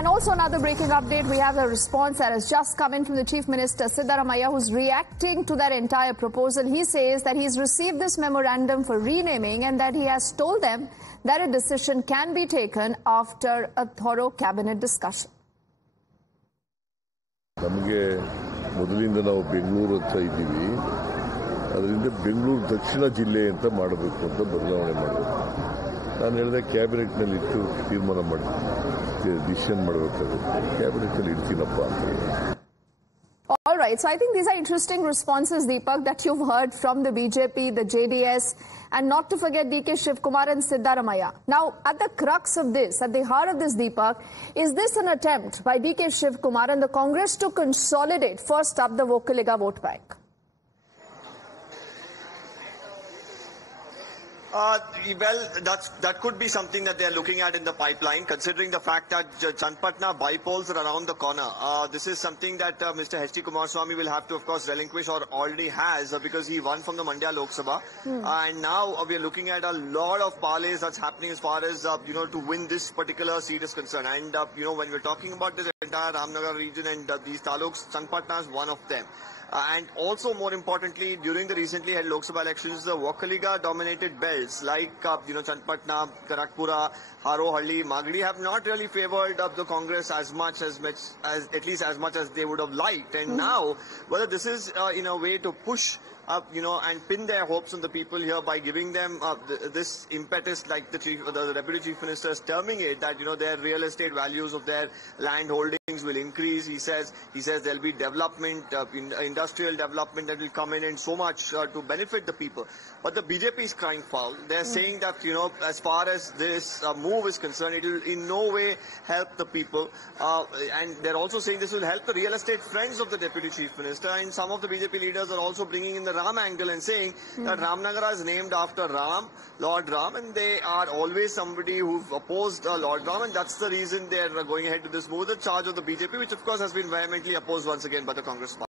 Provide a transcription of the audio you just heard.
And also another breaking update, we have a response that has just come in from the Chief Minister, Siddaramaiah, who's reacting to that entire proposal. He says that he's received this memorandum for renaming and that he has told them that a decision can be taken after a thorough cabinet discussion. ನಮಗೆ ಮೊದಲಿಂದ ನಾವು ಬೆಂಗಳೂರು ಅಂತ ಇದ್ದೀವಿ. ಅದರಿಂದ ಬೆಂಗಳೂರು ದಕ್ಷಿಣ ಜಿಲ್ಲೆ ಅಂತ ಮಾಡಬೇಕು ಅಂತ ಬದಲಾವಣೆ ಮಾಡಬೇಕು. ನಾನು ಹೇಳಿದೆ ಕ್ಯಾಬಿನೆಟ್ನಲ್ಲಿ ಇಟ್ಟು ತೀರ್ಮಾನ ಮಾಡಿ ಡಿಸಿಷನ್ ಮಾಡಬೇಕಾಗುತ್ತೆ. ಕ್ಯಾಬಿನೆಟ್ನಲ್ಲಿ ಇಡ್ತೀನಪ್ಪ ಅಂತ. All right. So I think these are interesting responses, Deepak, that you've heard from the BJP, the JDS, and not to forget DK Shivkumar and Siddaramaiah. Now, at the crux of this, at the heart of this, Deepak, is this an attempt by DK Shivkumar and the Congress to consolidate first up the Vocaliga vote bank? Well, that could be something that they are looking at in the pipeline, considering the fact that Chatpatna bypolls are around the corner. This is something that Mr. H.D. Kumaraswamy will have to, of course, relinquish or already has because he won from the Mandya Lok Sabha. And now we are looking at a lot of parlays that's happening as far as, to win this particular seat is concerned. And, when we're talking about this entire Ramnagar region and these taluks, Chatpatna is one of them. And also, more importantly, during the recently held Lok Sabha elections, the Vocaliga-dominated belts like, Chatpatna, Karakpura, Harohalli, Magadi have not really favored the Congress as much as at least as much as they would have liked. And now, whether this is in a way to push up, and pin their hopes on the people here by giving them this impetus, like the Deputy Chief Minister is terming it, that their real estate values of their land holdings will increase. He says there'll be development, industrial development that will come in and so much to benefit the people. But the BJP is crying foul. They're saying that as far as this move is concerned, it will in no way help the people. And they're also saying this will help the real estate friends of the Deputy Chief Minister. And some of the BJP leaders are also bringing in the Ram angle and saying that Ramnagara is named after Ram, Lord Ram, and they are always somebody who've opposed Lord Ram, and that's the reason they're going ahead to this move. The charge of the BJP, which of course has been vehemently opposed once again by the Congress party.